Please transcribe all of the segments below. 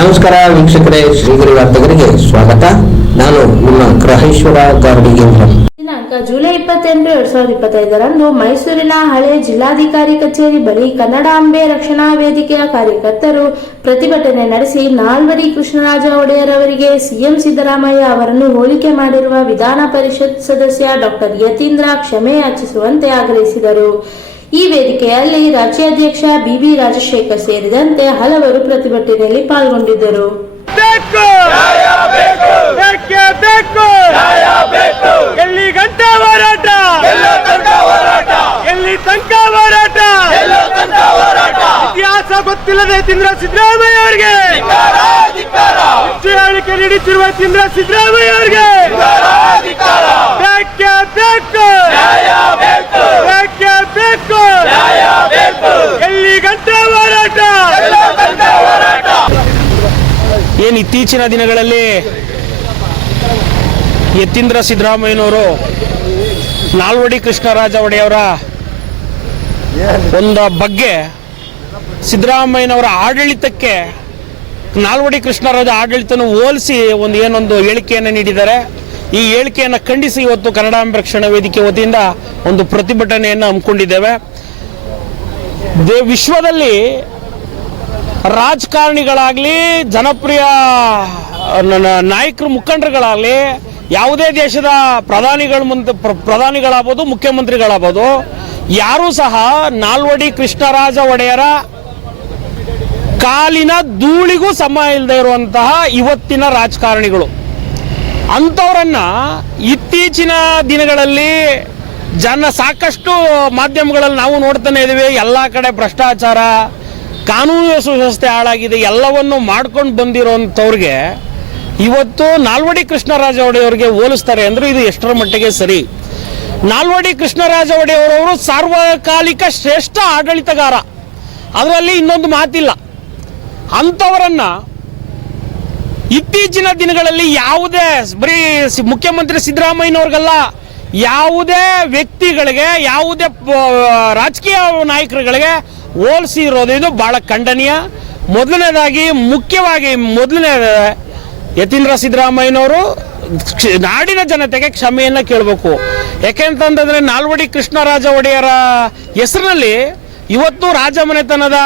ನಮಸ್ಕಾರ ವೀಕ್ಷಕರೇ, ಶ್ರೀಗಿರಿ ವಾರ್ತೆಗರಿಗೆ ಸ್ವಾಗತ. ನಾನು ನಿಮ್ಮ ಗ್ರಹೇಶ್ವರ ಗಾರ್ಡಿಗೇಂದ್ರ ದಿನಾಂಕ ಜುಲೈ ಇಪ್ಪತ್ತೆಂಟು, ಎರಡ್ ಸಾವಿರದ ಇಪ್ಪತ್ತೈದರಂದು ಮೈಸೂರಿನ ಹಳೆ ಜಿಲ್ಲಾಧಿಕಾರಿ ಕಚೇರಿ ಬಳಿ ಕನ್ನಡಾಂಬೆ ರಕ್ಷಣಾ ವೇದಿಕೆಯ ಕಾರ್ಯಕರ್ತರು ಪ್ರತಿಭಟನೆ ನಡೆಸಿ ನಾಲ್ವರಿ ಕೃಷ್ಣರಾಜ ಒಡೆಯರ್ ಅವರಿಗೆ ಸಿಎಂ ಸಿದ್ದರಾಮಯ್ಯ ಅವರನ್ನು ಹೋಲಿಕೆ ಮಾಡಿರುವ ವಿಧಾನ ಪರಿಷತ್ ಸದಸ್ಯ ಡಾಕ್ಟರ್ ಯತೀಂದ್ರ ಕ್ಷಮೆ ಯಾಚಿಸುವಂತೆ ಆಗ್ರಹಿಸಿದರು. ಈ ವೇದಿಕೆಯಲ್ಲಿ ರಾಜ್ಯಾಧ್ಯಕ್ಷ ಬಿಬಿ ರಾಜಶೇಖರ್ ಸೇರಿದಂತೆ ಹಲವರು ಪ್ರತಿಭಟನೆಯಲ್ಲಿ ಪಾಲ್ಗೊಂಡಿದ್ದರು. ಬೇಕು! ಬೇಕೇ! ಬೇಕು? ಎಲ್ಲಿ ಗಂಟೆ ಹೋರಾಟ? ಎಲ್ಲಿ ತನಕ ಹೋರಾಟ! ಇತಿಹಾಸ ಗೊತ್ತಿಲ್ಲದೆ ತಿಂದ್ರ ಸಿದ್ದರಾಮಯ್ಯ ಅವರಿಗೆ ಹೆಚ್ಚು ಹೇಳಿಕೆ ನೀಡುತ್ತಿರುವ ತಿಂದ್ರ ಸಿದ್ದರಾಮಯ್ಯ ಅವರಿಗೆ ಬೇಕೇ ಎಲ್ಲಿ ಹೋರಾಟ? ಏನು ಇತ್ತೀಚಿನ ದಿನಗಳಲ್ಲಿ ಯತೀಂದ್ರ ಸಿದ್ದರಾಮಯ್ಯನವರು ನಾಲ್ವಡಿ ಕೃಷ್ಣರಾಜ ಒಡೆಯವರ ಒಂದು ಬಗ್ಗೆ ಸಿದ್ದರಾಮಯ್ಯನವರ ಆಡಳಿತಕ್ಕೆ ನಾಲ್ವಡಿ ಕೃಷ್ಣರಾಜ ಆಡಳಿತನ ಹೋಲಿಸಿ ಒಂದು ಏನೊಂದು ಹೇಳಿಕೆಯನ್ನು ನೀಡಿದ್ದಾರೆ. ಈ ಹೇಳಿಕೆಯನ್ನು ಖಂಡಿಸಿ ಇವತ್ತು ಕನ್ನಡಾಂಬ ರಕ್ಷಣಾ ವೇದಿಕೆ ವತಿಯಿಂದ ಒಂದು ಪ್ರತಿಭಟನೆಯನ್ನು ಹಮ್ಮಿಕೊಂಡಿದ್ದೇವೆ. ದೇ ವಿಶ್ವದಲ್ಲಿ ರಾಜಕಾರಣಿಗಳಾಗಲಿ, ಜನಪ್ರಿಯ ನಾಯಕರು ಮುಖಂಡರುಗಳಾಗಲಿ, ಯಾವುದೇ ದೇಶದ ಪ್ರಧಾನಿಗಳ ಮುಂದೆ, ಪ್ರ- ಪ್ರಧಾನಿಗಳಾಗ್ಬೋದು, ಮುಖ್ಯಮಂತ್ರಿಗಳಾಗ್ಬೋದು, ಯಾರೂ ಸಹ ನಾಲ್ವಡಿ ಕೃಷ್ಣರಾಜ ಒಡೆಯರ ಕಾಲಿನ ಧೂಳಿಗೂ ಸಮ ಇಲ್ಲದೆ ಇರುವಂತಹ ಇವತ್ತಿನ ರಾಜಕಾರಣಿಗಳು. ಅಂಥವರನ್ನ ಇತ್ತೀಚಿನ ದಿನಗಳಲ್ಲಿ ಜನ ಸಾಕಷ್ಟು ಮಾಧ್ಯಮಗಳಲ್ಲಿ ನಾವು ನೋಡ್ತಾನೆ ಇದ್ದೀವಿ. ಎಲ್ಲ ಕಡೆ ಭ್ರಷ್ಟಾಚಾರ, ಕಾನೂನು ಸುವ್ಯವಸ್ಥೆ ಹಾಳಾಗಿದೆ, ಎಲ್ಲವನ್ನು ಮಾಡ್ಕೊಂಡು ಬಂದಿರೋಂಥವ್ರಿಗೆ ಇವತ್ತು ನಾಲ್ವಡಿ ಕೃಷ್ಣರಾಜ ಒಡೆಯವ್ರಿಗೆ ಹೋಲಿಸ್ತಾರೆ ಅಂದ್ರೆ ಇದು ಎಷ್ಟರ ಮಟ್ಟಿಗೆ ಸರಿ. ನಾಲ್ವಡಿ ಕೃಷ್ಣರಾಜ ಒಡೆಯವರವರು ಸಾರ್ವಕಾಲಿಕ ಶ್ರೇಷ್ಠ ಆಡಳಿತಗಾರ. ಅದರಲ್ಲಿ ಇನ್ನೊಂದು ಮಾತಿಲ್ಲ. ಅಂಥವರನ್ನ ಇತ್ತೀಚಿನ ದಿನಗಳಲ್ಲಿ ಯಾವುದೇ ಬರೀ ಮುಖ್ಯಮಂತ್ರಿ ಸಿದ್ದರಾಮಯ್ಯನವ್ರಿಗೆಲ್ಲ, ಯಾವುದೇ ವ್ಯಕ್ತಿಗಳಿಗೆ, ಯಾವುದೇ ರಾಜಕೀಯ ನಾಯಕರುಗಳಿಗೆ ಹೋಲಿಸಿ ಇರೋದು ಇದು ಬಹಳ ಖಂಡನೀಯ. ಮೊದಲನೇದಾಗಿ, ಮುಖ್ಯವಾಗಿ ಮೊದಲನೇ ಯತೀಂದ್ರ ಸಿದ್ದರಾಮಯ್ಯನವರು ನಾಡಿನ ಜನತೆಗೆ ಕ್ಷಮೆಯನ್ನ ಕೇಳಬೇಕು. ಯಾಕೆಂತಂದ್ರೆ ನಾಲ್ವಡಿ ಕೃಷ್ಣರಾಜ ಒಡೆಯರ ಹೆಸರಿನಲ್ಲಿ ಇವತ್ತು ರಾಜಮನೆತನದ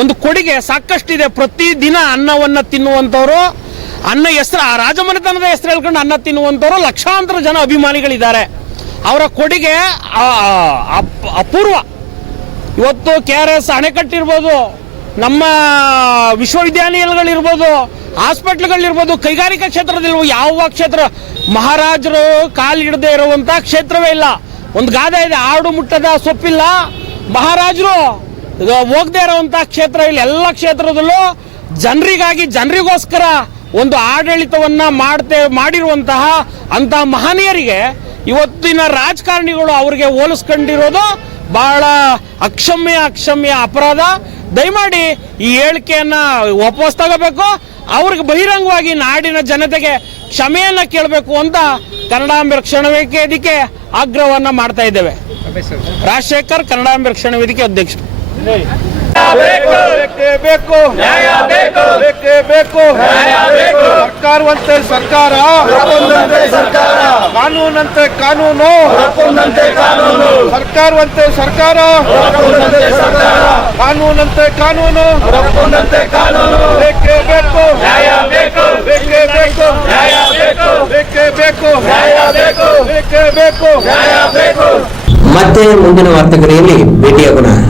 ಒಂದು ಕೊಡುಗೆ ಸಾಕಷ್ಟಿದೆ. ಪ್ರತಿದಿನ ಅನ್ನವನ್ನ ತಿನ್ನುವಂಥವ್ರು ಅನ್ನ ಹೆಸರು ಆ ರಾಜಮನೆತನದ ಹೆಸರು ಹೇಳ್ಕೊಂಡು ಅನ್ನ ತಿನ್ನುವಂಥವ್ರು ಲಕ್ಷಾಂತರ ಜನ ಅಭಿಮಾನಿಗಳಿದ್ದಾರೆ. ಅವರ ಕೊಡುಗೆ ಅಪೂರ್ವ. ಇವತ್ತು ಕೆ ಆರ್ ಎಸ್ ಅಣೆಕಟ್ಟಿರ್ಬೋದು, ನಮ್ಮ ವಿಶ್ವವಿದ್ಯಾನಿಲಯಗಳಿರ್ಬೋದು, ಹಾಸ್ಪಿಟ್ಲ್ಗಳಿರ್ಬೋದು, ಕೈಗಾರಿಕಾ ಕ್ಷೇತ್ರದಲ್ಲಿ ಯಾವ ಕ್ಷೇತ್ರ, ಮಹಾರಾಜರು ಕಾಲಿಡದೆ ಇರುವಂತಹ ಕ್ಷೇತ್ರವೇ ಇಲ್ಲ. ಒಂದು ಗಾದೆ ಇದೆ, ಆಡು ಮುಟ್ಟದ ಸೊಪ್ಪಿಲ್ಲ. ಮಹಾರಾಜರು ಹೋಗದೆ ಇರುವಂತಹ ಕ್ಷೇತ್ರ ಇಲ್ಲ. ಎಲ್ಲ ಕ್ಷೇತ್ರದಲ್ಲೂ ಜನರಿಗಾಗಿ, ಜನರಿಗೋಸ್ಕರ ಒಂದು ಆಡಳಿತವನ್ನ ಮಾಡ್ತೆ ಮಾಡಿರುವಂತಹ ಅಂತ ಮಹನೀಯರಿಗೆ ಇವತ್ತಿನ ರಾಜಕಾರಣಿಗಳು ಅವರಿಗೆ ಹೋಲಿಸ್ಕೊಂಡಿರೋದು ಬಹಳ ಅಕ್ಷಮ್ಯ ಅಕ್ಷಮ್ಯ ಅಪರಾಧ. ದಯಮಾಡಿ ಈ ಹೇಳಿಕೆಯನ್ನ ವಾಪಸ್ ತಗೋಬೇಕು. ಅವ್ರಿಗೆ ಬಹಿರಂಗವಾಗಿ ನಾಡಿನ ಜನತೆಗೆ ಕ್ಷಮೆಯನ್ನ ಕೇಳಬೇಕು ಅಂತ ಕನ್ನಡಾಂಬೆ ರಕ್ಷಣಾ ವೇದಿಕೆ ಆಗ್ರಹವನ್ನ ಮಾಡ್ತಾ ಇದ್ದೇವೆ. ರಾಜಶೇಖರ್ ಕನ್ನಡಾಂಬೆ ರಕ್ಷಣಾ ವೇದಿಕೆ ಅಧ್ಯಕ್ಷರು. ಬೇಕೇ. ಬೇಕು. ನ್ಯಾಯ ಬೇಕು. ಬೇಕೇ ಬೇಕು. ನ್ಯಾಯ ಬೇಕು. ಸರ್ಕಾರವಂತೆ ಸರ್ಕಾರ. ಸರ್ಕಾರ. ಕಾನೂನಂತೆ ಕಾನೂನು. ಕಾನೂನು. ಸರ್ಕಾರವಂತೆ ಸರ್ಕಾರ. ಕಾನೂನಂತೆ ಕಾನೂನು. ಕಾನೂನು. ಬೇಕೇ ಬೇಕು. ನ್ಯಾಯ ಬೇಕು. ಬೇಕೇ ಬೇಕು. ನ್ಯಾಯ ಬೇಕು. ಬೇಕೇ ಬೇಕು. ನ್ಯಾಯ ಬೇಕು. ಬೇಕೇ ಬೇಕು. ನ್ಯಾಯ ಬೇಕು. ಮತ್ತೆ ಮುಂದಿನ ವಾರ್ತೆಗರಿಯಲ್ಲಿ ಭೇಟಿಯಾಗೋಣ.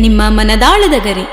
ನಿಮ್ಮ ಮನದಾಳದ ಗರಿ.